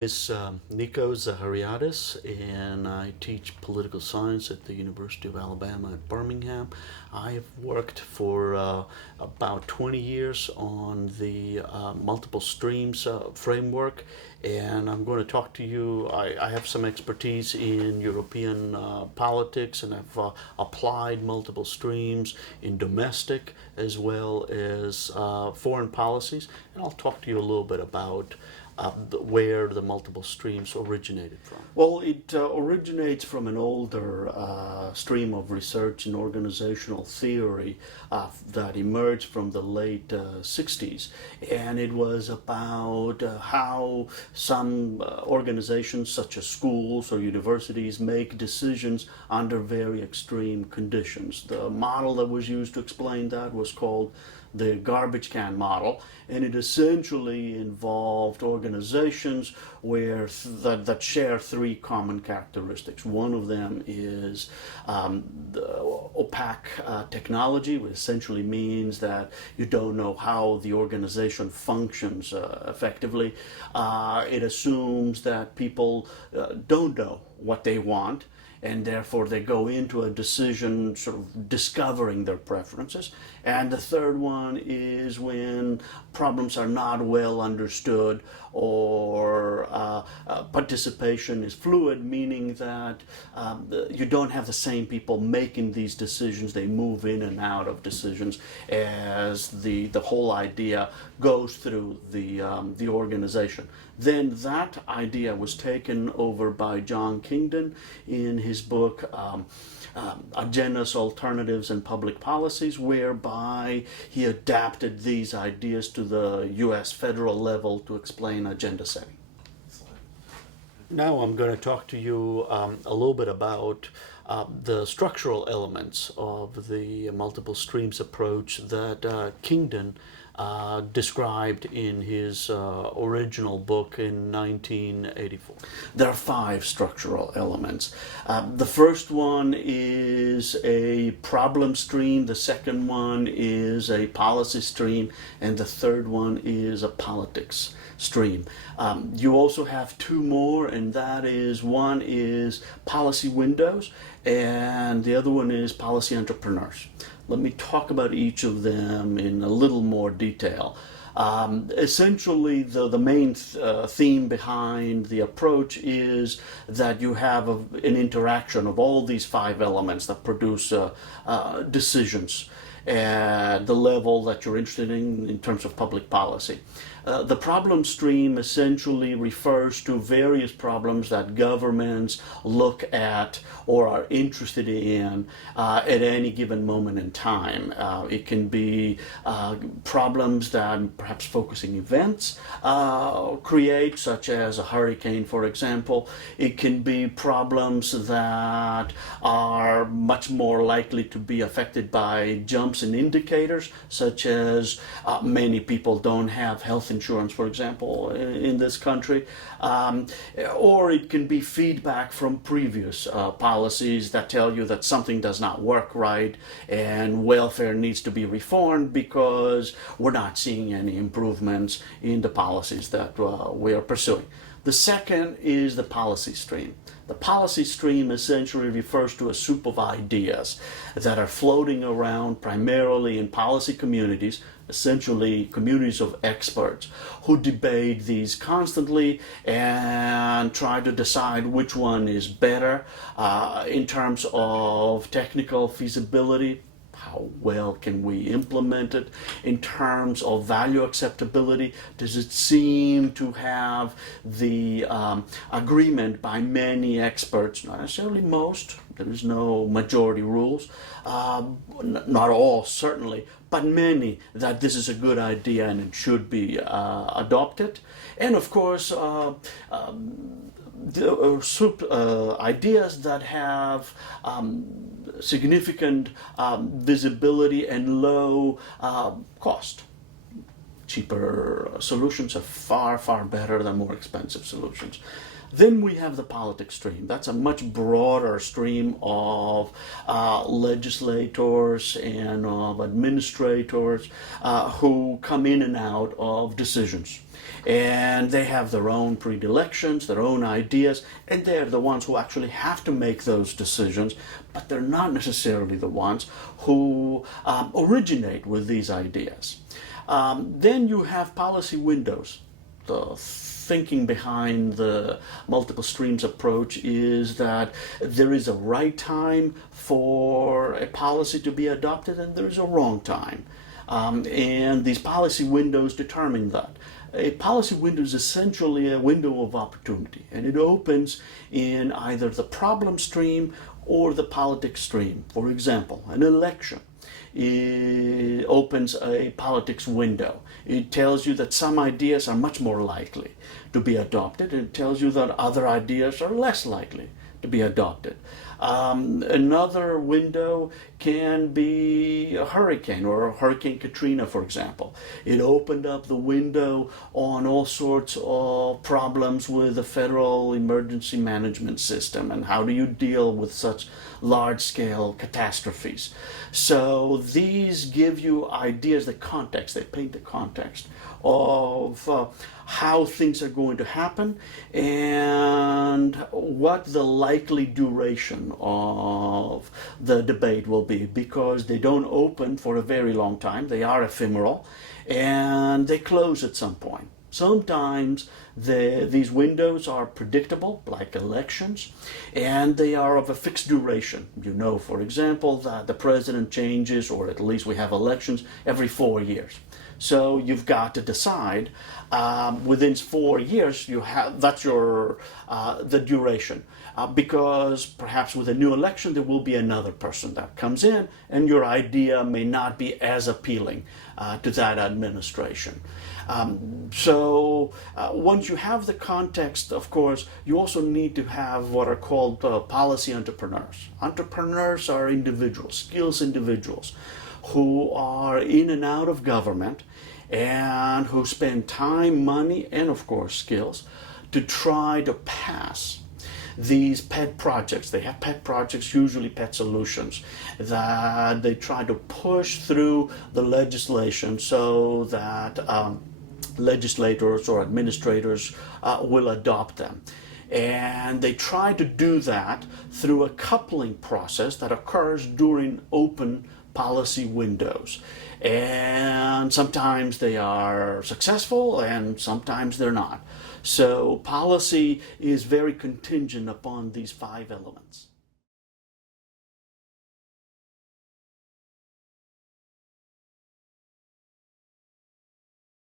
It's Nikolaos Zahariadis, and I teach political science at the University of Alabama at Birmingham. I have worked for about 20 years on the multiple streams framework, and I'm going to talk to you. I have some expertise in European politics, and I've applied multiple streams in domestic as well as foreign policies, and I'll talk to you a little bit about where the multiple streams originated from. Well, it originates from an older stream of research in organizational theory that emerged from the late 60s. And it was about how some organizations, such as schools or universities, make decisions under very extreme conditions. The model that was used to explain that was called the garbage can model, and it essentially involved organizations that share three common characteristics. One of them is the opaque technology, which essentially means that you don't know how the organization functions effectively. It assumes that people don't know what they want, and therefore they go into a decision sort of discovering their preferences. And the third one is when problems are not well understood, or participation is fluid, meaning that you don't have the same people making these decisions. They move in and out of decisions as the whole idea goes through the organization. Then that idea was taken over by John Kingdon in his book Agendas, Alternatives, and Public Policies, whereby he adapted these ideas to the U.S. federal level to explain agenda setting. Now I'm going to talk to you a little bit about the structural elements of the multiple streams approach that Kingdon described in his original book in 1984. There are five structural elements. The first one is a problem stream, the second one is a policy stream, and the third one is a politics stream. You also have two more, and that is, one is policy windows, and the other one is policy entrepreneurs. Let me talk about each of them in a little more detail. Essentially, the main theme behind the approach is that you have an interaction of all these five elements that produce decisions at the level that you're interested in terms of public policy. The problem stream essentially refers to various problems that governments look at or are interested in at any given moment in time. It can be problems that perhaps focusing events create, such as a hurricane, for example. It can be problems that are much more likely to be affected by jumps in indicators, such as many people don't have health insurance, for example, in this country. Or it can be feedback from previous policies that tell you that something does not work right and welfare needs to be reformed because we're not seeing any improvements in the policies that we are pursuing. The second is the policy stream. The policy stream essentially refers to a soup of ideas that are floating around primarily in policy communities, essentially communities of experts who debate these constantly and try to decide which one is better in terms of technical feasibility. How well can we implement it? In terms of value acceptability, does it seem to have the agreement by many experts, not necessarily most, there is no majority rules, not all certainly, but many, that this is a good idea and it should be adopted. And of course, ideas that have significant visibility and low cost. Cheaper solutions are far, far better than more expensive solutions. Then we have the politics stream. That's a much broader stream of legislators and of administrators who come in and out of decisions. And they have their own predilections, their own ideas, and they're the ones who actually have to make those decisions, but they're not necessarily the ones who originate with these ideas. Then you have policy windows. The thinking behind the multiple streams approach is that there is a right time for a policy to be adopted and there is a wrong time. And these policy windows determine that. A policy window is essentially a window of opportunity, and it opens in either the problem stream or the politics stream. For example, an election. It opens a politics window. It tells you that some ideas are much more likely to be adopted, and it tells you that other ideas are less likely to be adopted. Another window can be a hurricane, or Hurricane Katrina, for example. It opened up the window on all sorts of problems with the federal emergency management system and how do you deal with such large-scale catastrophes. So these give you ideas, the context, they paint the context of how things are going to happen and what the likely duration of the debate will be, because they don't open for a very long time, they are ephemeral, and they close at some point. Sometimes these windows are predictable, like elections, and they are of a fixed duration. You know, for example, that the president changes, or at least we have elections, every 4 years. So you've got to decide within 4 years. That's your the duration, because perhaps with a new election there will be another person that comes in, and your idea may not be as appealing to that administration. So once you have the context, of course, you also need to have what are called policy entrepreneurs. Entrepreneurs are individuals, skills individuals, who are in and out of government and who spend time, money, and of course skills to try to pass these pet projects. They have pet projects, usually pet solutions, that they try to push through the legislation so that legislators or administrators will adopt them. And they try to do that through a coupling process that occurs during open policy windows. And sometimes they are successful and sometimes they're not. So policy is very contingent upon these 5 elements.